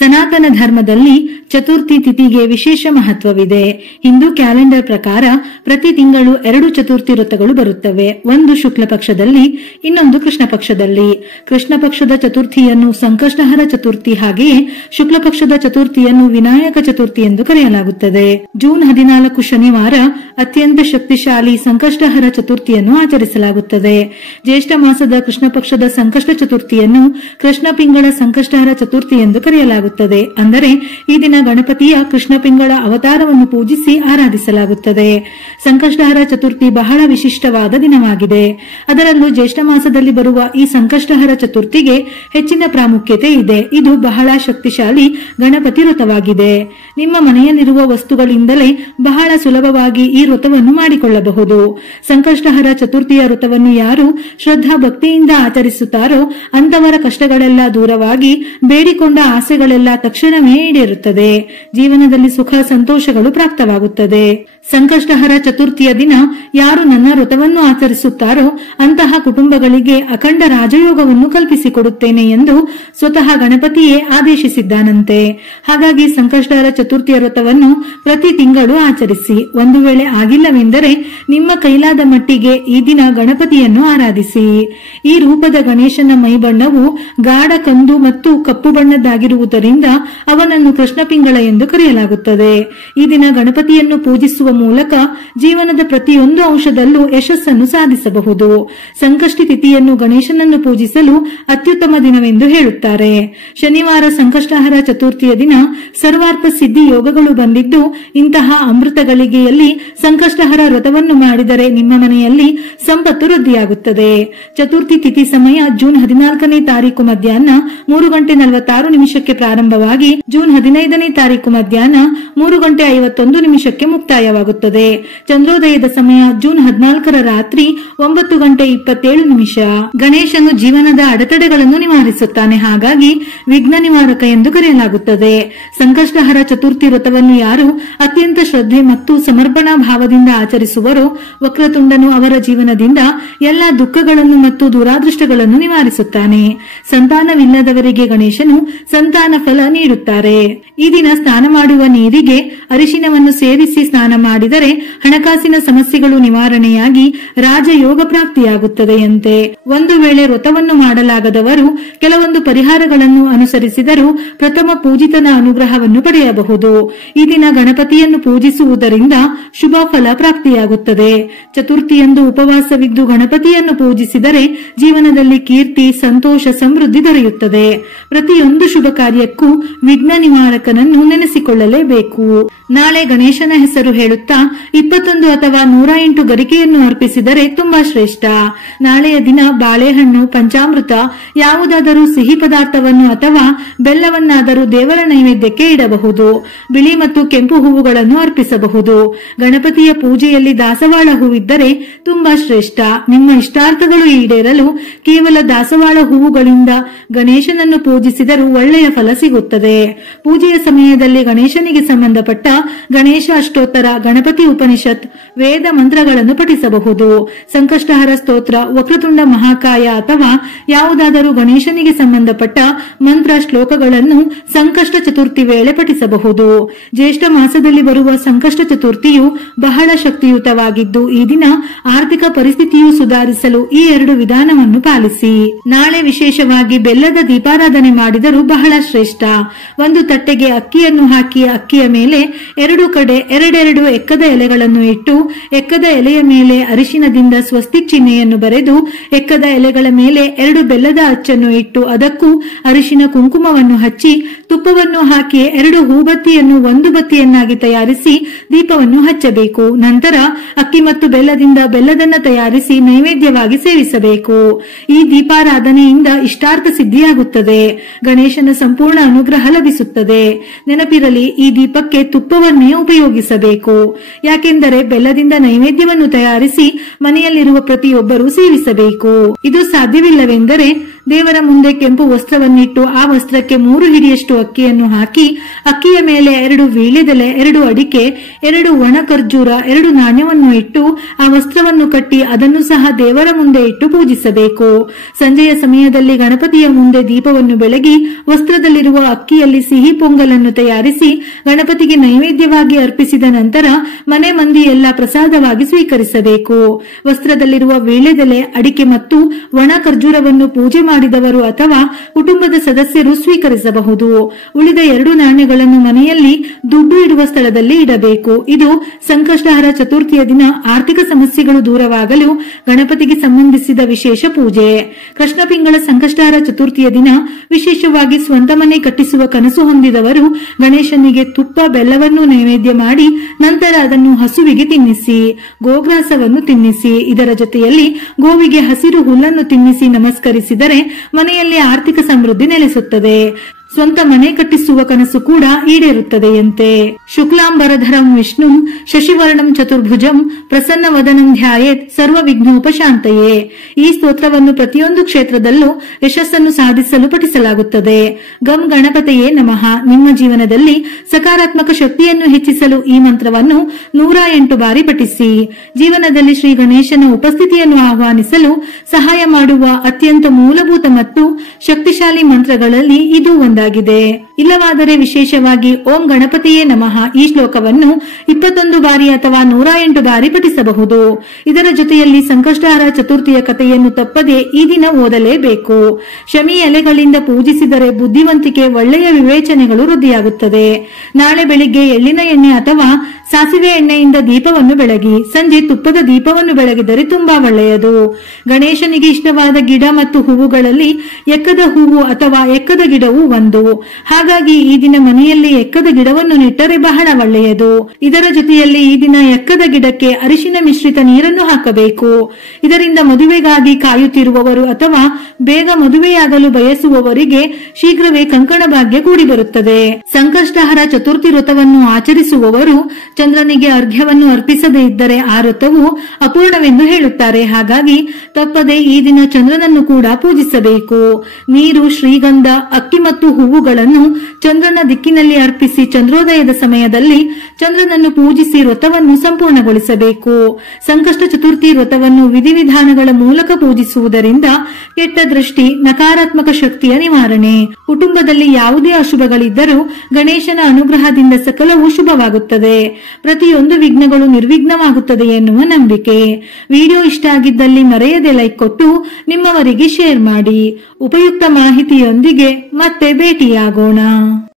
ಸನಾತನ ಧರ್ಮದಲ್ಲಿ ಚತುರ್ಥಿ ತಿಥಿಗೆ ವಿಶೇಷ ಮಹತ್ವವಿದೆ. ಹಿಂದೂ ಕ್ಯಾಲೆಂಡರ್ ಪ್ರಕಾರ ಪ್ರತಿ ತಿಂಗಳು 2 ಚತುರ್ಥಿ ವ್ರತಗಳು ಬರುತ್ತವೆ. ಒಂದು ಶುಕ್ಲ ಪಕ್ಷದಲ್ಲಿ, ಇನ್ನೊಂದು ಕೃಷ್ಣ ಪಕ್ಷದಲ್ಲಿ. ಕೃಷ್ಣ ಪಕ್ಷದ ಚತುರ್ಥಿಯನ್ನು ಸಂಕಷ್ಟಹರ ಚತುರ್ಥಿ, ಹಾಗೆಯೇ ಶುಕ್ಲ ಪಕ್ಷದ ಚತುರ್ಥಿಯನ್ನು ವಿನಾಯಕ ಚತುರ್ಥಿ ಎಂದು ಕರೆಯಲಾಗುತ್ತದೆ. ಜೂನ್ 14 ಶನಿವಾರ ಅತ್ಯಂತ ಶಕ್ತಿಶಾಲಿ ಸಂಕಷ್ಟಹರ ಚತುರ್ಥಿಯನ್ನು ಆಚರಿಸಲಾಗುತ್ತದೆ. ಜ್ಯೇಷ್ಠ ಮಾಸದ ಕೃಷ್ಣ ಪಕ್ಷದ ಸಂಕಷ್ಟ ಚತುರ್ಥಿಯನ್ನು ಕೃಷ್ಣ ಪಿಂಗಳ ಸಂಕಷ್ಟಹರ ಚತುರ್ಥಿ ಎಂದು ಕರೆಯಲಾಗುತ್ತದೆ. ಅಂದರೆ ಈ ದಿನ ಗಣಪತಿಯ ಕೃಷ್ಣ ಪಿಂಗಳ ಅವತಾರವನ್ನು ಪೂಜಿಸಿ ಆರಾಧಿಸಲಾಗುತ್ತದೆ. ಸಂಕಷ್ಟಹರ ಚತುರ್ಥಿ ಬಹಳ ವಿಶಿಷ್ಟವಾದ ದಿನವಾಗಿದೆ. ಅದರಲ್ಲೂ ಜ್ಯೇಷ್ಠ ಮಾಸದಲ್ಲಿ ಬರುವ ಈ ಸಂಕಷ್ಟಹರ ಚತುರ್ಥಿಗೆ ಹೆಚ್ಚಿನ ಪ್ರಾಮುಖ್ಯತೆ ಇದೆ. ಇದು ಬಹಳ ಶಕ್ತಿಶಾಲಿ ಗಣಪತಿ ವ್ರತವಾಗಿದೆ. ನಿಮ್ಮ ಮನೆಯಲ್ಲಿರುವ ವಸ್ತುಗಳಿಂದಲೇ ಬಹಳ ಸುಲಭವಾಗಿ ಈ ವ್ರತವನ್ನು ಮಾಡಿಕೊಳ್ಳಬಹುದು. ಸಂಕಷ್ಟಹರ ಚತುರ್ಥಿಯ ವ್ರತವನ್ನು ಯಾರು ಶ್ರದ್ಧಾ ಭಕ್ತಿಯಿಂದ ಆಚರಿಸುತ್ತಾರೋ ಅಂತವರ ಕಷ್ಟಗಳೆಲ್ಲ ದೂರವಾಗಿ ಬೇಡಿಕೊಂಡ ಆಸೆಗಳೆಲ್ಲ ತಕ್ಷಣವೇ ಈಡೇರುತ್ತದೆ. ಜೀವನದಲ್ಲಿ ಸುಖ ಸಂತೋಷಗಳು ಪ್ರಾಪ್ತವಾಗುತ್ತದೆ. ಸಂಕಷ್ಟಹರ ಚತುರ್ಥಿಯ ದಿನ ಯಾರು ನನ್ನ ವ್ರತವನ್ನು ಆಚರಿಸುತ್ತಾರೋ ಅಂತಹ ಕುಟುಂಬಗಳಿಗೆ ಅಖಂಡ ರಾಜಯೋಗವನ್ನು ಕಲ್ಪಿಸಿಕೊಡುತ್ತೇನೆ ಎಂದು ಸ್ವತಃ ಗಣಪತಿಯೇ ಆದೇಶಿಸಿದ್ದಾನಂತೆ. ಹಾಗಾಗಿ ಸಂಕಷ್ಟಹರ ಚತುರ್ಥಿಯ ವ್ರತವನ್ನು ಪ್ರತಿ ತಿಂಗಳು ಆಚರಿಸಿ. ಒಂದು ವೇಳೆ ಆಗಿಲ್ಲವೆಂದರೆ ನಿಮ್ಮ ಕೈಲಾದ ಮಟ್ಟಿಗೆ ಈ ದಿನ ಗಣಪತಿಯನ್ನು ಆರಾಧಿಸಿ. ಈ ರೂಪದ ಗಣೇಶನ ಮೈಬಣ್ಣವು ಗಾಢ ಕಂದು ಮತ್ತು ಕಪ್ಪು ಬಣ್ಣದ್ದಾಗಿರುವುದರಿಂದ ಅವನನ್ನು ಕೃಷ್ಣ ಪಿಂಗಳ ಎಂದು ಕರೆಯಲಾಗುತ್ತದೆ. ಈ ದಿನ ಗಣಪತಿಯನ್ನು ಪೂಜಿಸುವ ಮೂಲಕ ಜೀವನದ ಪ್ರತಿಯೊಂದು ಅಂಶದಲ್ಲೂ ಯಶಸ್ಸನ್ನು ಸಾಧಿಸಬಹುದು. ಸಂಕಷ್ಟಿ ತಿಥಿಯನ್ನು ಗಣೇಶನನ್ನು ಪೂಜಿಸಲು ಅತ್ಯುತ್ತಮ ದಿನವೆಂದು ಹೇಳುತ್ತಾರೆ. ಶನಿವಾರ ಸಂಕಷ್ಟಹರ ಚತುರ್ಥಿಯ ದಿನ ಸರ್ವಾರ್ಥ ಸಿದ್ಧಿ ಯೋಗಗಳು ಬಂದಿದ್ದು, ಇಂತಹ ಅಮೃತ ಗಳಿಗೆಯಲ್ಲಿ ಸಂಕಷ್ಟಹರ ವ್ರತವನ್ನು ಮಾಡಿದರೆ ನಿಮ್ಮ ಮನೆಯಲ್ಲಿ ಸಂಪತ್ತು ವೃದ್ಧಿಯಾಗುತ್ತದೆ. ಚತುರ್ಥಿ ತಿಥಿ ಸಮಯ ಜೂನ್ 14ನೇ ತಾರೀಕು ಮಧ್ಯಾಹ್ನ 3:46 ಪ್ರಾರಂಭವಾಗಿ ಜೂನ್ 15ನೇ ತಾರೀಕು ಮಧ್ಯಾಹ್ನ 3:51 ಮುಕ್ತಾಯವಾಗುತ್ತದೆ. ಚಂದ್ರೋದಯದ ಸಮಯ ಜೂನ್ 14ರ ರಾತ್ರಿ 9:27. ಗಣೇಶನು ಜೀವನದ ಅಡೆತಡೆಗಳನ್ನು ನಿವಾರಿಸುತ್ತಾನೆ. ಹಾಗಾಗಿ ವಿಘ್ನ ನಿವಾರಕ ಎಂದು ಕರೆಯಲಾಗುತ್ತದೆ. ಸಂಕಷ್ಟಹರ ಚತುರ್ಥಿ ವ್ರತವನ್ನು ಯಾರು ಅತ್ಯಂತ ಶ್ರದ್ಧೆ ಮತ್ತು ಸಮರ್ಪಣಾ ಭಾವದಿಂದ ಆಚರಿಸುವರೋ ವಕ್ರತುಂಡನು ಅವರ ಜೀವನದಿಂದ ಎಲ್ಲಾ ದುಃಖಗಳನ್ನು ಮತ್ತು ದುರಾದೃಷ್ಟಗಳನ್ನು ನಿವಾರಿಸುತ್ತಾನೆ. ಸಂತಾನವಿಲ್ಲದವರಿಗೆ ಗಣೇಶನು ಸಂತಾನ ಫಲ ನೀಡುತ್ತಾರೆ. ಈ ದಿನ ಸ್ನಾನ ಮಾಡುವ ನೀರಿಗೆ ಅರಿಶಿನವನ್ನು ಸೇರಿಸಿ ಸ್ನಾನ ಮಾಡಿದರೆ ಹಣಕಾಸಿನ ಸಮಸ್ಯೆಗಳು ನಿವಾರಣೆಯಾಗಿ ರಾಜಯೋಗ ಪ್ರಾಪ್ತಿಯಾಗುತ್ತದೆಯಂತೆ. ಒಂದು ವೇಳೆ ವ್ರತವನ್ನು ಮಾಡಲಾಗದವರು ಕೆಲವೊಂದು ಪರಿಹಾರಗಳನ್ನು ಅನುಸರಿಸಿದರೂ ಪ್ರಥಮ ಪೂಜಿತನ ಅನುಗ್ರಹವನ್ನು ಪಡೆಯಬಹುದು. ಈ ದಿನ ಗಣಪತಿಯನ್ನು ಪೂಜಿಸುವುದರಿಂದ ಶುಭ ಫಲ ಪ್ರಾಪ್ತಿಯಾಗುತ್ತದೆ. ಚತುರ್ಥಿಯಂದು ಉಪವಾಸವಿದ್ದು ಗಣಪತಿಯನ್ನು ಪೂಜಿಸಿದರೆ ಜೀವನದಲ್ಲಿ ಕೀರ್ತಿ, ಸಂತೋಷ, ಸಮೃದ್ಧಿ ದೊರೆಯುತ್ತದೆ. ಪ್ರತಿಯೊಂದು ಶುಭ ಕಾರ್ಯಕ್ಕೂ ವಿಘ್ನ ನಿವಾರಕನನ್ನು ನೆನೆಸಿಕೊಳ್ಳಲೇಬೇಕು. ನಾಳೆ ಗಣೇಶನ ಹೆಸರು ಹೇಳುತ್ತಾ 21 ಅಥವಾ 108 ಗರಿಕೆಯನ್ನು ಅರ್ಪಿಸಿದರೆ ತುಂಬಾ ಶ್ರೇಷ್ಠ. ನಾಳೆಯ ದಿನ ಬಾಳೆಹಣ್ಣು, ಪಂಚಾಮೃತ, ಯಾವುದಾದರೂ ಸಿಹಿ ಪದಾರ್ಥವನ್ನು ಅಥವಾ ಬೆಲ್ಲವನ್ನಾದರೂ ದೇವರ ನೈವೇದ್ಯಕ್ಕೆ ಇಡಬಹುದು. ಬಿಳಿ ಮತ್ತು ಕೆಂಪು ಹೂವುಗಳನ್ನು ಅರ್ಪಿಸಬಹುದು. ಗಣಪತಿಯ ಪೂಜೆಯಲ್ಲಿ ದಾಸವಾಳ ಹೂವಿದ್ದರೆ ತುಂಬಾ ಶ್ರೇಷ್ಠ. ನಿಮ್ಮ ಇಷ್ಟಾರ್ಥಗಳು ಈಡೇರಲು ಕೇವಲ ದಾಸವಾಳ ಹೂವುಗಳಿಂದ ಗಣೇಶನನ್ನು ಪೂಜಿಸಿದರೂ ಒಳ್ಳೆಯ ಫಲ ಸಿಗುತ್ತದೆ. ಪೂಜೆಯ ಸಮಯದಲ್ಲಿ ಗಣೇಶನಿಗೆ ಸಂಬಂಧಪಟ್ಟ ಗಣೇಶ ಅಷ್ಟೋತ್ತರ, ಗಣಪತಿ ಉಪನಿಷತ್, ವೇದ ಮಂತ್ರಗಳನ್ನು ಪಠಿಸಬಹುದು. ಸಂಕಷ್ಟಹರ ಸ್ತೋತ್ರ, ವಕ್ರತುಂಡ ಮಹಾಕಾಯ ಅಥವಾ ಯಾವುದಾದರೂ ಗಣೇಶನಿಗೆ ಸಂಬಂಧಪಟ್ಟ ಮಂತ್ರ ಶ್ಲೋಕಗಳನ್ನು ಸಂಕಷ್ಟ ಚತುರ್ಥಿ ವೇಳೆ ಪಠಿಸಬಹುದು. ಜ್ಯೇಷ್ಠ ಮಾಸದಲ್ಲಿ ಬರುವ ಸಂಕಷ್ಟ ಚತುರ್ಥಿಯು ಬಹಳ ಶಕ್ತಿಯುತವಾಗಿದ್ದು, ಈ ದಿನ ಆರ್ಥಿಕ ಪರಿಸ್ಥಿತಿಯು ಸುಧಾರಿಸಲು ಈ 2 ವಿಧಾನವನ್ನು ಪಾಲಿಸಿ. ನಾಳೆ ವಿಶೇಷವಾಗಿ ಬೆಲ್ಲದ ದೀಪಾರಾಧನೆ ಮಾಡಿದರೂ ಬಹಳ ಶ್ರೇಷ್ಠ. ಒಂದು ತಟ್ಟೆಗೆ ಅಕ್ಕಿಯನ್ನು ಹಾಕಿ ಅಕ್ಕಿಯ ಮೇಲೆ 2 ಕಡೆ 2 ಎಕ್ಕದ ಎಲೆಗಳನ್ನು ಇಟ್ಟು ಎಕ್ಕದ ಎಲೆಯ ಮೇಲೆ ಅರಿಶಿನದಿಂದ ಸ್ವಸ್ತಿಕ್ ಚಿಹ್ನೆಯನ್ನು ಬರೆದು ಎಕ್ಕದ ಎಲೆಗಳ ಮೇಲೆ 2 ಬೆಲ್ಲದ ಅಚ್ಚನ್ನು ಇಟ್ಟು ಅದಕ್ಕೂ ಅರಿಶಿನ ಕುಂಕುಮವನ್ನು ಹಚ್ಚಿ ತುಪ್ಪವನ್ನು ಹಾಕಿ 2 ಹೂಬತ್ತಿಯನ್ನು 1 ಬತ್ತಿಯನ್ನಾಗಿ ತಯಾರಿಸಿ ದೀಪವನ್ನು ಹಚ್ಚಬೇಕು. ನಂತರ ಅಕ್ಕಿ ಮತ್ತು ಬೆಲ್ಲದಿಂದ ಬೆಲ್ಲದನ್ನ ತಯಾರಿಸಿ ನೈವೇದ್ಯವಾಗಿ ಸೇವಿಸಬೇಕು. ಈ ದೀಪಾರಾಧನೆಯಿಂದ ಇಷ್ಟಾರ್ಥ ಸಿದ್ಧಿಯಾಗುತ್ತದೆ. ಗಣೇಶನ ಸಂಪೂರ್ಣ ಅನುಗ್ರಹ ಲಭಿಸುತ್ತದೆ. ನೆನಪಿರಲಿ, ಈ ದೀಪಕ್ಕೆ ತುಪ್ಪವನ್ನೇ ಉಪಯೋಗಿಸಬೇಕು. ಯಾಕೆಂದರೆ ಬೆಲ್ಲದಿಂದ ನೈವೇದ್ಯವನ್ನು ತಯಾರಿಸಿ ಮನೆಯಲ್ಲಿರುವ ಪ್ರತಿಯೊಬ್ಬರೂ ಸೇವಿಸಬೇಕು. ಇದು ಸಾಧ್ಯವಿಲ್ಲವೆಂದರೆ ದೇವರ ಮುಂದೆ ಕೆಂಪು ವಸ್ತ್ರವನ್ನಿಟ್ಟು ಆ ವಸ್ತ್ರಕ್ಕೆ 3 ಹಿಡಿಯಷ್ಟು ಅಕ್ಕಿಯನ್ನು ಹಾಕಿ ಅಕ್ಕಿಯ ಮೇಲೆ 2 ವೀಳ್ಯದೆಲೆ, 2 ಅಡಿಕೆ, 2 ಒಣ ಖರ್ಜೂರ, 2 ನಾಣ್ಯವನ್ನು ಇಟ್ಟು ಆ ವಸ್ತ್ರವನ್ನು ಕಟ್ಟಿ ಅದನ್ನು ಸಹ ದೇವರ ಮುಂದೆ ಇಟ್ಟು ಪೂಜಿಸಬೇಕು. ಸಂಜೆಯ ಸಮಯದಲ್ಲಿ ಗಣಪತಿಯ ಮುಂದೆ ದೀಪವನ್ನು ಬೆಳಗಿ ವಸ್ತ್ರದಲ್ಲಿರುವ ಅಕ್ಕಿಯಲ್ಲಿ ಸಿಹಿ ಪೊಂಗಲನ್ನು ತಯಾರಿಸಿ ಗಣಪತಿಗೆ ನೈವೇದ್ಯವಾಗಿ ಅರ್ಪಿಸಿದ ನಂತರ ಮನೆ ಮಂದಿ ಎಲ್ಲ ಪ್ರಸಾದವಾಗಿ ಸ್ವೀಕರಿಸಬೇಕು. ವಸ್ತ್ರದಲ್ಲಿರುವ ವೀಳ್ಯದೆಲೆ, ಅಡಿಕೆ ಮತ್ತು ಒಣ ಖರ್ಜೂರವನ್ನು ಪೂಜೆ ಮಾಡಿದವರು ಅಥವಾ ಕುಟುಂಬದ ಸದಸ್ಯರು ಸ್ವೀಕರಿಸಬಹುದು. ಉಳಿದ 2 ನಾಣ್ಯಗಳನ್ನು ಮನೆಯಲ್ಲಿ ದುಡ್ಡು ಇಡುವ ಸ್ಥಳದಲ್ಲಿ ಇಡಬೇಕು. ಇದು ಸಂಕಷ್ಟಹರ ಚತುರ್ಥಿಯ ದಿನ ಆರ್ಥಿಕ ಸಮಸ್ಯೆಗಳು ದೂರವಾಗಲು ಗಣಪತಿಗೆ ಸಂಬಂಧಿಸಿದ ವಿಶೇಷ ಪೂಜೆ. ಕೃಷ್ಣ ಪಿಂಗಳ ಸಂಕಷ್ಟಹರ ಚತುರ್ಥಿಯ ದಿನ ವಿಶೇಷವಾಗಿ ಸ್ವಂತ ಮನೆ ಕಟ್ಟಿಸುವ ಕನಸು ಹೊಂದಿದವರು ಗಣೇಶನಿಗೆ ತುಪ್ಪ, ಬೆಲ್ಲವನ್ನು ನೈವೇದ್ಯ ಮಾಡಿ ನಂತರ ಅದನ್ನು ಹಸುವಿಗೆ ತಿನ್ನಿಸಿ, ಗೋಗ್ರಾಸವನ್ನು ತಿನ್ನಿಸಿ, ಇದರ ಜೊತೆಯಲ್ಲಿ ಗೋವಿಗೆ ಹಸಿರು ಹುಲ್ಲನ್ನು ತಿನ್ನಿಸಿ ನಮಸ್ಕರಿಸಿದರೆ ಮನೆಯಲ್ಲಿ ಆರ್ಥಿಕ ಸಮೃದ್ಧಿ ನೆಲೆಸುತ್ತದೆ. ಸ್ವಂತ ಮನೆ ಕಟ್ಟಿಸುವ ಕನಸು ಕೂಡ ಈಡೇರುತ್ತದೆಯಂತೆ. ಶುಕ್ಲಾಂಬರಧರಂ ವಿಷ್ಣುಂ ಶಶಿವರ್ಣಂ ಚತುರ್ಭುಜಂ ಪ್ರಸನ್ನ ವದನಂ ಧ್ಯಾಯೇತ್ ಸರ್ವ ವಿಘ್ನೋಪಶಾಂತಯೇ. ಈ ಸ್ತೋತ್ರವನ್ನು ಪ್ರತಿಯೊಂದು ಕ್ಷೇತ್ರದಲ್ಲೂ ಯಶಸ್ಸನ್ನು ಸಾಧಿಸಲು ಪಠಿಸಲಾಗುತ್ತದೆ. ಗಂ ಗಣಪತಿಯೇ ನಮಃ. ನಿಮ್ಮ ಜೀವನದಲ್ಲಿ ಸಕಾರಾತ್ಮಕ ಶಕ್ತಿಯನ್ನು ಹೆಚ್ಚಿಸಲು ಈ ಮಂತ್ರವನ್ನು 108 ಬಾರಿ ಪಠಿಸಿ. ಜೀವನದಲ್ಲಿ ಶ್ರೀ ಗಣೇಶನ ಉಪಸ್ಥಿತಿಯನ್ನು ಆಹ್ವಾನಿಸಲು ಸಹಾಯ ಮಾಡುವ ಅತ್ಯಂತ ಮೂಲಭೂತ ಮತ್ತು ಶಕ್ತಿಶಾಲಿ ಮಂತ್ರಗಳಲ್ಲಿ ಇದು ಒಂದಾಗಿದೆ. ಇಲ್ಲವಾದರೆ ವಿಶೇಷವಾಗಿ ಓಂ ಗಣಪತಿಯೇ ನಮಃ ಈ ಶ್ಲೋಕವನ್ನು 21 ಬಾರಿ ಅಥವಾ 108 ಬಾರಿ ಪಠಿಸಬಹುದು. ಇದರ ಜೊತೆಯಲ್ಲಿ ಸಂಕಷ್ಟಹರ ಚತುರ್ಥಿಯ ಕಥೆಯನ್ನು ತಪ್ಪದೆ ಈ ದಿನ ಓದಲೇಬೇಕು. ಶಮಿ ಎಲೆಗಳಿಂದ ಪೂಜಿಸಿದರೆ ಬುದ್ಧಿವಂತಿಕೆ, ಒಳ್ಳೆಯ ವಿವೇಚನೆಗಳು ವೃದ್ಧಿಯಾಗುತ್ತದೆ. ನಾಳೆ ಬೆಳಿಗ್ಗೆ ಎಳ್ಳಿನ ಎಣ್ಣೆ ಅಥವಾ ಸಾಸಿವೆ ಎಣ್ಣೆಯಿಂದ ದೀಪವನ್ನು ಬೆಳಗಿ ಸಂಜೆ ತುಪ್ಪದ ದೀಪವನ್ನು ಬೆಳಗಿದರೆ ತುಂಬಾ ಒಳ್ಳೆಯದು. ಗಣೇಶನಿಗೆ ಇಷ್ಟವಾದ ಗಿಡ ಮತ್ತು ಹೂವುಗಳಲ್ಲಿ ಎಕ್ಕದ ಹೂವು ಅಥವಾ ಎಕ್ಕದ ಗಿಡವು ಒಂದು. ಹಾಗಾಗಿ ಈ ದಿನ ಮನೆಯಲ್ಲಿ ಎಕ್ಕದ ಗಿಡವನ್ನು ನೆಟ್ಟರೆ ಬಹಳ ಒಳ್ಳೆಯದು. ಇದರ ಜೊತೆಯಲ್ಲಿ ಈ ದಿನ ಎಕ್ಕದ ಗಿಡಕ್ಕೆ ಅರಿಶಿನ ಮಿಶ್ರಿತ ನೀರನ್ನು ಹಾಕಬೇಕು. ಇದರಿಂದ ಮದುವೆಗಾಗಿ ಕಾಯುತ್ತಿರುವವರು ಅಥವಾ ಬೇಗ ಮದುವೆಯಾಗಲು ಬಯಸುವವರಿಗೆ ಶೀಘ್ರವೇ ಕಂಕಣ ಭಾಗ್ಯ ಕೂಡಿ ಬರುತ್ತದೆ. ಸಂಕಷ್ಟಹರ ಚತುರ್ಥಿ ವ್ರತವನ್ನು ಆಚರಿಸುವವರು ಚಂದ್ರನಿಗೆ ಅರ್ಘ್ಯವನ್ನು ಅರ್ಪಿಸದೇ ಇದ್ದರೆ ಆ ವ್ರತವು ಅಪೂರ್ಣವೆಂದು ಹೇಳುತ್ತಾರೆ. ಹಾಗಾಗಿ ತಪ್ಪದೆ ಈ ದಿನ ಚಂದ್ರನನ್ನು ಕೂಡ ಪೂಜಿಸಬೇಕು. ನೀರು, ಶ್ರೀಗಂಧ, ಅಕ್ಕಿ ಮತ್ತು ಹೂವುಗಳನ್ನು ಚಂದ್ರನ ದಿಕ್ಕಿನಲ್ಲಿ ಅರ್ಪಿಸಿ ಚಂದ್ರೋದಯದ ಸಮಯದಲ್ಲಿ ಚಂದ್ರನನ್ನು ಪೂಜಿಸಿ ವ್ರತವನ್ನು ಸಂಪೂರ್ಣಗೊಳಿಸಬೇಕು. ಸಂಕಷ್ಟ ಚತುರ್ಥಿ ವ್ರತವನ್ನು ವಿಧಿವಿಧಾನಗಳ ಮೂಲಕ ಪೂಜಿಸುವುದರಿಂದ ಕೆಟ್ಟ ದೃಷ್ಟಿ, ನಕಾರಾತ್ಮಕ ಶಕ್ತಿಯ ನಿವಾರಣೆ, ಕುಟುಂಬದಲ್ಲಿ ಯಾವುದೇ ಅಶುಭಗಳಿದ್ದರೂ ಗಣೇಶನ ಅನುಗ್ರಹದಿಂದ ಸಕಲವೂ ಶುಭವಾಗುತ್ತದೆ. ಪ್ರತಿಯೊಂದು ವಿಘ್ನಗಳು ನಿರ್ವಿಘ್ನವಾಗುತ್ತದೆ ಎನ್ನುವ ನಂಬಿಕೆ. ವಿಡಿಯೋ ಇಷ್ಟ ಆಗಿದ್ದಲ್ಲಿ ಮರೆಯದೆ ಲೈಕ್ ಕೊಟ್ಟು ನಿಮ್ಮವರಿಗೆ ಶೇರ್ ಮಾಡಿ. ಉಪಯುಕ್ತ ಮಾಹಿತಿಯೊಂದಿಗೆ ಮತ್ತೆ ಭೇಟಿಯಾಗೋಣ.